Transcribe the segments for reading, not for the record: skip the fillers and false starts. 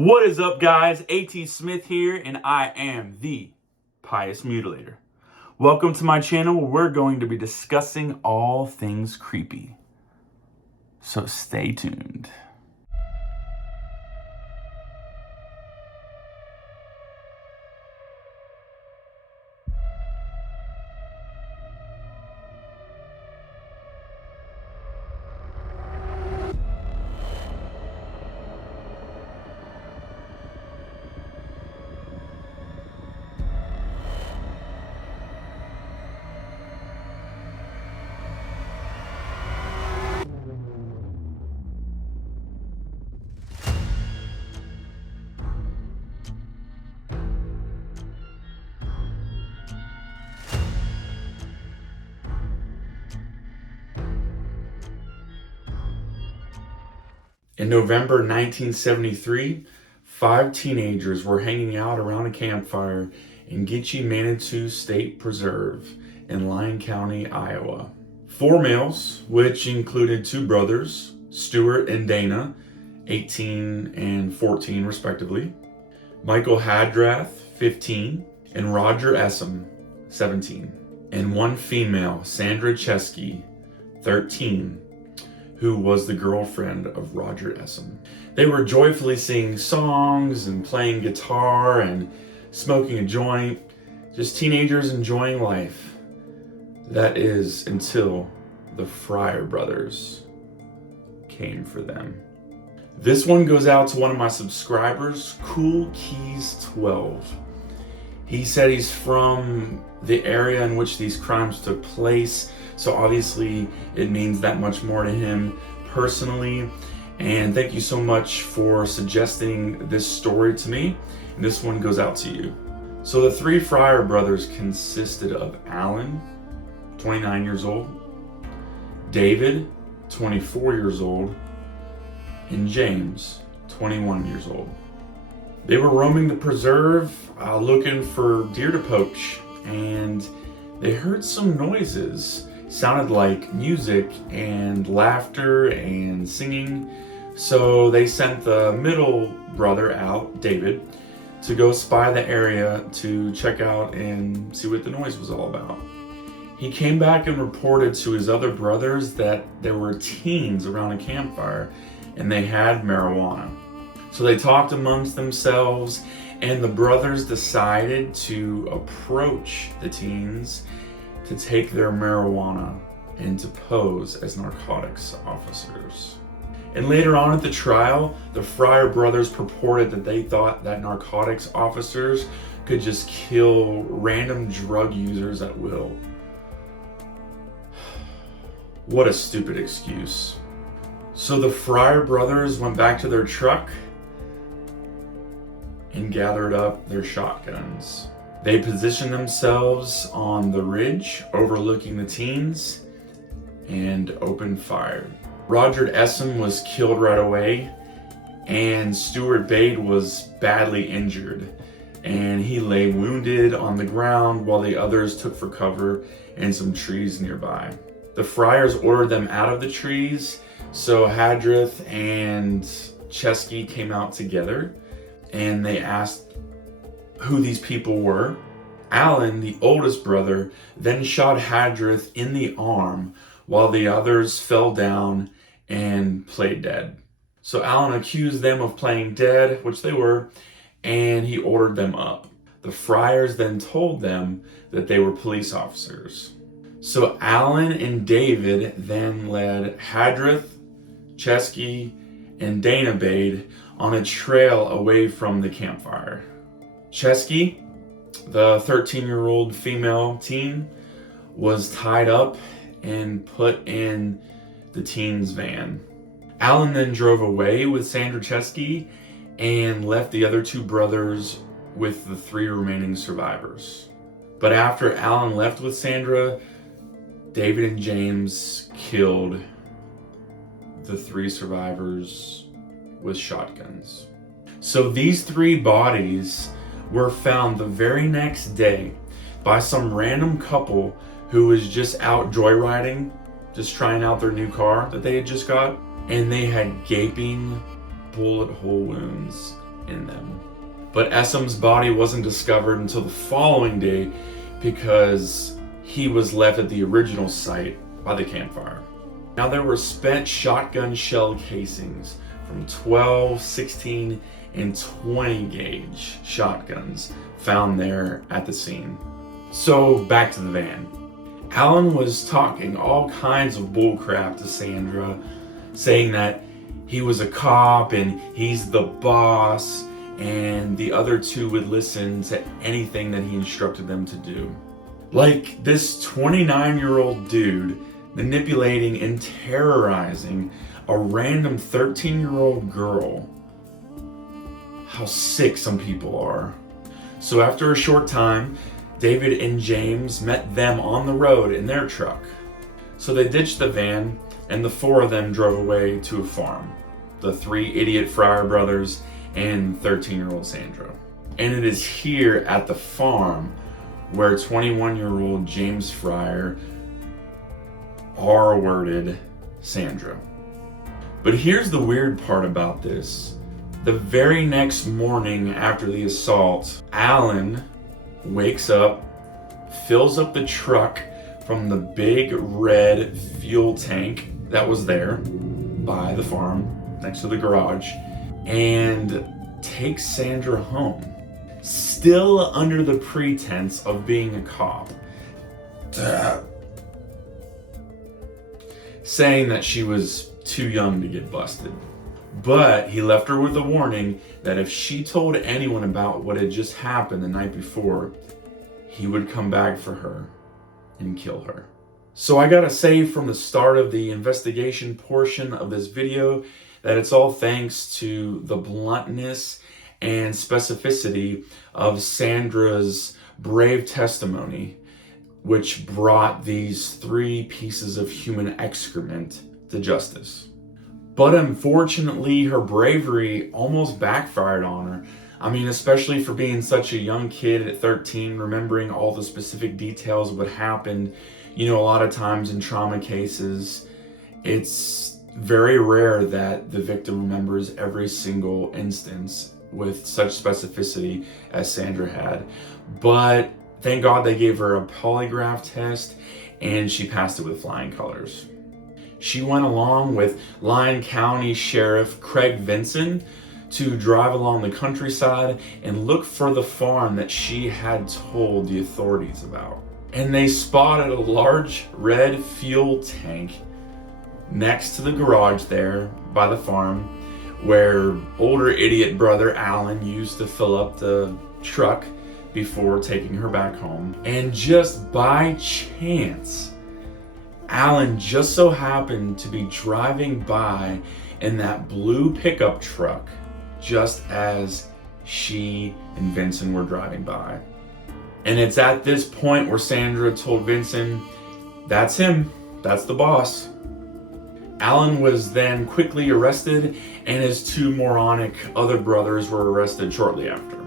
What is up, guys? A.T. Smith here, and I am the Pious Mutilator. Welcome to my channel where we're going to be discussing all things creepy. So stay tuned. In November 1973, 5 teenagers were hanging out around a campfire in Gitchie Manitou State Preserve in Lyon County, Iowa. 4 males, which included 2 brothers, Stuart and Dana, 18 and 14 respectively, Michael Hadrath, 15, and Roger Essam, 17, and 1 female, Sandra Chesky, 13, who was the girlfriend of Roger Essam. They were joyfully singing songs and playing guitar and smoking a joint, just teenagers enjoying life. That is until the Fryer brothers came for them. This one goes out to one of my subscribers, Cool Keys 12. He said he's from the area in which these crimes took place, so obviously it means that much more to him personally. And thank you so much for suggesting this story to me. And this one goes out to you. So the 3 Fryer brothers consisted of Alan, 29 years old, David, 24 years old, and James, 21 years old. They were roaming the preserve looking for deer to poach, and they heard some noises. Sounded like music and laughter and singing. So they sent the middle brother out, David, to go spy the area to check out and see what the noise was all about. He came back and reported to his other brothers that there were teens around a campfire and they had marijuana. So they talked amongst themselves, and the brothers decided to approach the teens to take their marijuana and to pose as narcotics officers. And later on at the trial, the Fryer brothers purported that they thought that narcotics officers could just kill random drug users at will. What a stupid excuse. So the Fryer brothers went back to their truck and gathered up their shotguns. They positioned themselves on the ridge overlooking the teens and opened fire. Roger Essam was killed right away, and Stuart Bade was badly injured, and he lay wounded on the ground while the others took for cover in some trees nearby. The Fryers ordered them out of the trees, so Hadrath and Chesky came out together, and they asked who these people were. Alan, the oldest brother, then shot Hadrath in the arm while the others fell down and played dead. So Alan accused them of playing dead, which they were, and he ordered them up. The Fryers then told them that they were police officers. So Alan and David then led Hadrath, Chesky, and Dana Bade on a trail away from the campfire. Chesky, the 13-year-old female teen, was tied up and put in the teen's van. Alan then drove away with Sandra Chesky and left the other 2 brothers with the 3 remaining survivors. But after Alan left with Sandra, David and James killed the 3 survivors with shotguns. So these 3 bodies were found the very next day by some random couple who was just out joyriding, just trying out their new car that they had just got, and they had gaping bullet hole wounds in them. But Essam's body wasn't discovered until the following day because he was left at the original site by the campfire. Now there were spent shotgun shell casings from 12, 16, and 20 gauge shotguns found there at the scene. So back to the van. Alan was talking all kinds of bullcrap to Sandra, saying that he was a cop and he's the boss, and the other two would listen to anything that he instructed them to do. Like this 29-year-old dude manipulating and terrorizing a random 13-year-old girl. How sick some people are. So after a short time, David and James met them on the road in their truck. So they ditched the van and the four of them drove away to a farm. The three idiot Fryer brothers and 13-year-old Sandra. And it is here at the farm where 21-year-old James Fryer R-worded Sandra. But here's the weird part about this. The very next morning after the assault, Alan wakes up, fills up the truck from the big red fuel tank that was there by the farm next to the garage, and takes Sandra home, still under the pretense of being a cop, saying that she was too young to get busted. But he left her with a warning that if she told anyone about what had just happened the night before, he would come back for her and kill her. So I gotta say from the start of the investigation portion of this video that it's all thanks to the bluntness and specificity of Sandra's brave testimony, which brought these three pieces of human excrement to justice. But unfortunately, her bravery almost backfired on her. I mean, especially for being such a young kid at 13, remembering all the specific details of what happened. You know, a lot of times in trauma cases, it's very rare that the victim remembers every single instance with such specificity as Sandra had. But thank God they gave her a polygraph test and she passed it with flying colors. She went along with Lyon County Sheriff Craig Vinson to drive along the countryside and look for the farm that she had told the authorities about. And they spotted a large red fuel tank next to the garage there by the farm where older idiot brother Alan used to fill up the truck before taking her back home. And just by chance, Alan just so happened to be driving by in that blue pickup truck just as she and Vincent were driving by. And it's at this point where Sandra told Vincent, "That's him, that's the boss." Alan was then quickly arrested and his two moronic other brothers were arrested shortly after.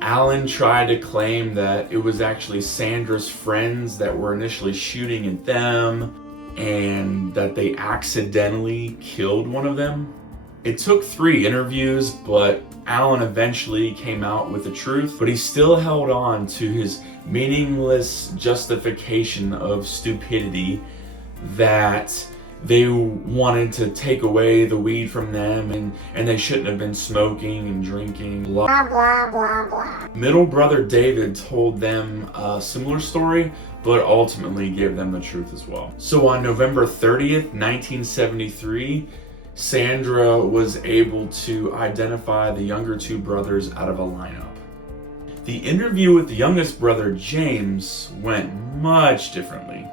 Alan tried to claim that it was actually Sandra's friends that were initially shooting at them and that they accidentally killed one of them. It took 3 interviews, but Alan eventually came out with the truth, but he still held on to his meaningless justification of stupidity that they wanted to take away the weed from them and they shouldn't have been smoking and drinking. Blah, blah, blah, blah. Middle brother David told them a similar story, but ultimately gave them the truth as well. So on November 30th, 1973, Sandra was able to identify the younger 2 brothers out of a lineup. The interview with the youngest brother, James, went much differently.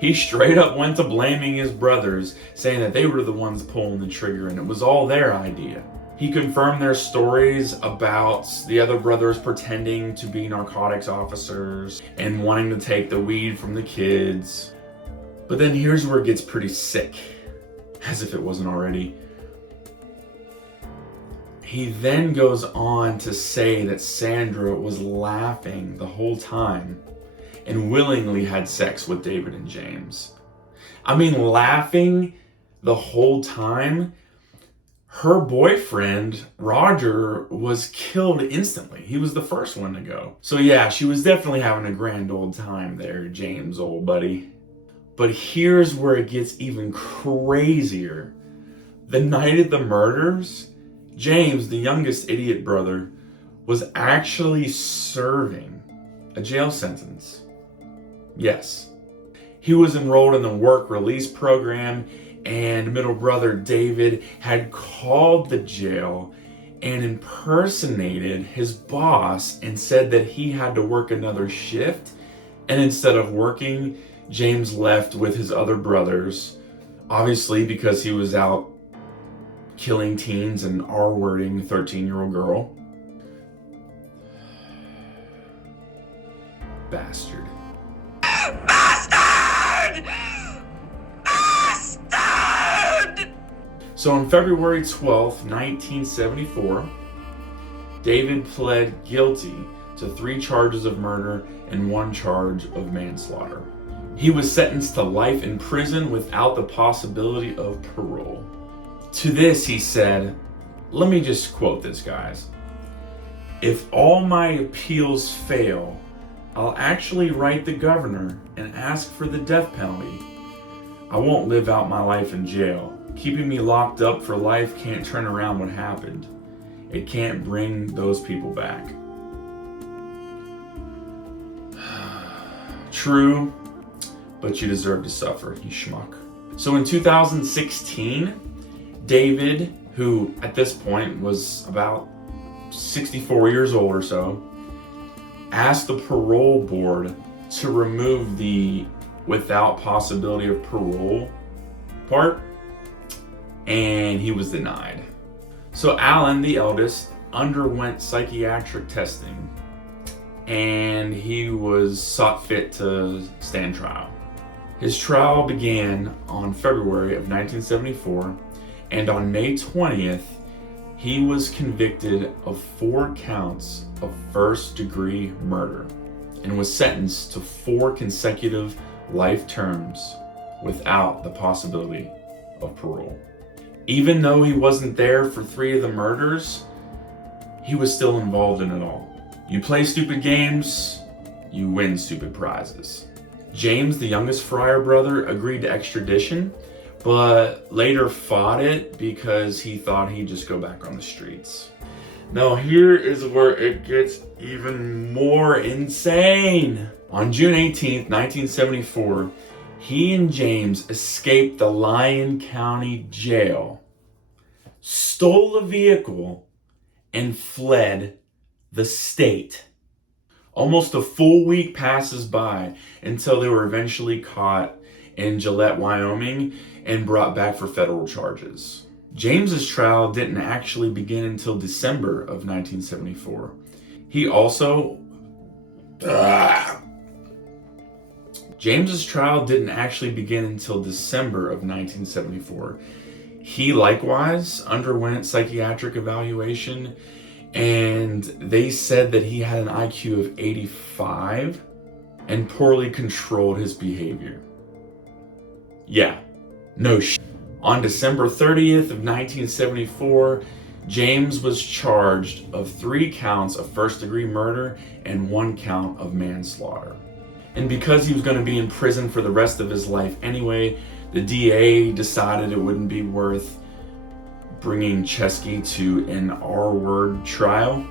He straight up went to blaming his brothers, saying that they were the ones pulling the trigger and it was all their idea. He confirmed their stories about the other brothers pretending to be narcotics officers and wanting to take the weed from the kids. But then here's where it gets pretty sick, as if it wasn't already. He then goes on to say that Sandra was laughing the whole time and willingly had sex with David and James. I mean, laughing the whole time? Her boyfriend, Roger, was killed instantly. He was the first one to go. So yeah, she was definitely having a grand old time there, James, old buddy. But here's where it gets even crazier. The night of the murders, James, the youngest idiot brother, was actually serving a jail sentence. Yes. He was enrolled in the work release program, and middle brother David had called the jail and impersonated his boss and said that he had to work another shift. And instead of working, James left with his other brothers, obviously because he was out killing teens and R-wording a 13-year-old girl. Bastard. Bastard! Bastard! So on February 12th, 1974, David pled guilty to 3 charges of murder and 1 charge of manslaughter. He was sentenced to life in prison without the possibility of parole. To this he said, let me just quote this, guys. If all my appeals fail, I'll actually write the governor and ask for the death penalty. I won't live out my life in jail. Keeping me locked up for life can't turn around what happened. It can't bring those people back. True, but you deserve to suffer, you schmuck. So in 2016, David, who at this point was about 64 years old or so, asked the parole board to remove the without possibility of parole part, and he was denied. So Alan, the eldest, underwent psychiatric testing, and he was sought fit to stand trial. His trial began on February of 1974, and on May 20th, he was convicted of 4 counts of first-degree murder and was sentenced to 4 consecutive life terms without the possibility of parole. Even though he wasn't there for 3 of the murders, he was still involved in it all. You play stupid games, you win stupid prizes. James, the youngest Fryer brother, agreed to extradition, but later fought it because he thought he'd just go back on the streets. Now here is where it gets even more insane. On June 18th, 1974, he and James escaped the Lyon County Jail, stole a vehicle, and fled the state. Almost a full week passes by until they were eventually caught in Gillette, Wyoming, and brought back for federal charges. James's trial didn't actually begin until December of 1974. James's trial didn't actually begin until December of 1974. He likewise underwent psychiatric evaluation, and they said that he had an IQ of 85 and poorly controlled his behavior. Yeah, no shit. On December 30th of 1974, James was charged of 3 counts of first-degree murder and 1 count of manslaughter. And because he was going to be in prison for the rest of his life anyway, the DA decided it wouldn't be worth bringing Chesky to an R-word trial.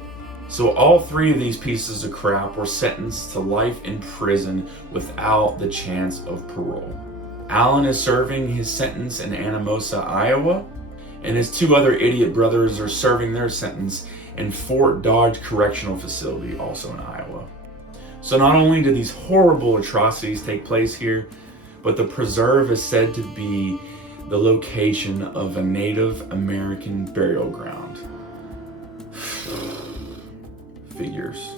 So all 3 of these pieces of crap were sentenced to life in prison without the chance of parole. Alan is serving his sentence in Anamosa, Iowa, and his 2 other idiot brothers are serving their sentence in Fort Dodge Correctional Facility, also in Iowa. So not only do these horrible atrocities take place here, but the preserve is said to be the location of a Native American burial ground. Figures.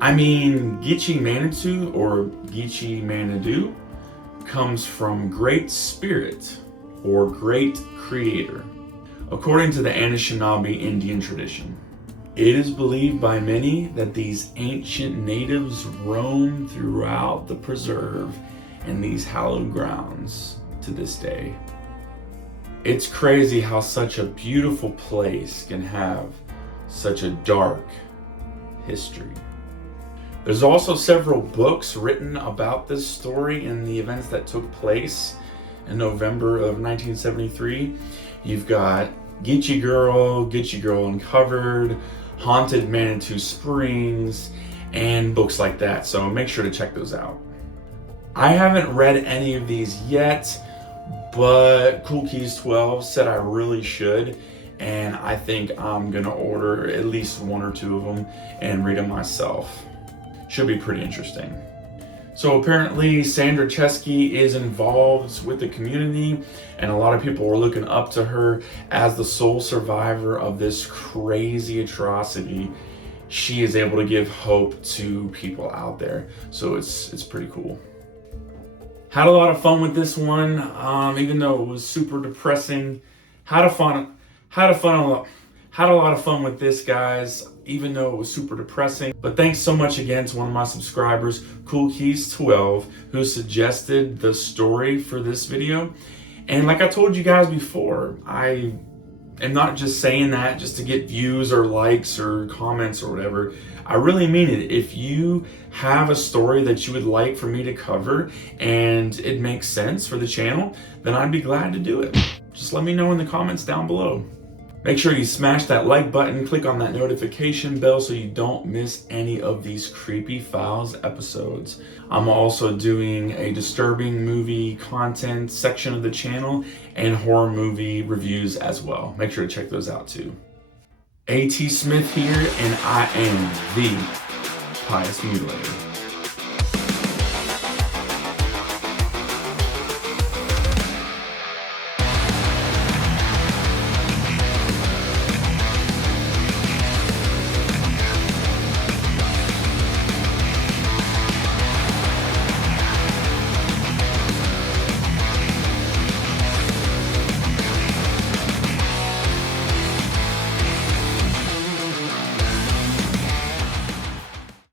I mean, Gitchie Manitou or Gitchie Manitou comes from Great Spirit or Great Creator, according to the Anishinaabe Indian tradition. It is believed by many that these ancient natives roam throughout the preserve and these hallowed grounds to this day. It's crazy how such a beautiful place can have such a dark history. There's also several books written about this story and the events that took place in November of 1973. You've got Gitchie Girl Uncovered, Haunted Manitou Springs, and books like that. So make sure to check those out. I haven't read any of these yet, but Cool Keys 12 said I really should, and I think I'm gonna order at least one or two of them and read them myself. Should be pretty interesting. So apparently Sandra Chesky is involved with the community, and a lot of people are looking up to her as the sole survivor of this crazy atrocity. She is able to give hope to people out there, so it's pretty cool. Had a lot of fun with this one, even though it was super depressing. Had a lot of fun with this, guys, even though it was super depressing. But thanks so much again to one of my subscribers, Cool Keys 12, who suggested the story for this video. And like I told you guys before, I am not just saying that just to get views or likes or comments or whatever. I really mean it. If you have a story that you would like for me to cover and it makes sense for the channel, then I'd be glad to do it. Just let me know in the comments down below. Make sure you smash that like button, click on that notification bell so you don't miss any of these Creepy Files episodes. I'm also doing a disturbing movie content section of the channel and horror movie reviews as well. Make sure to check those out too. A.T. Smith here, and I am the Pious Mutilator.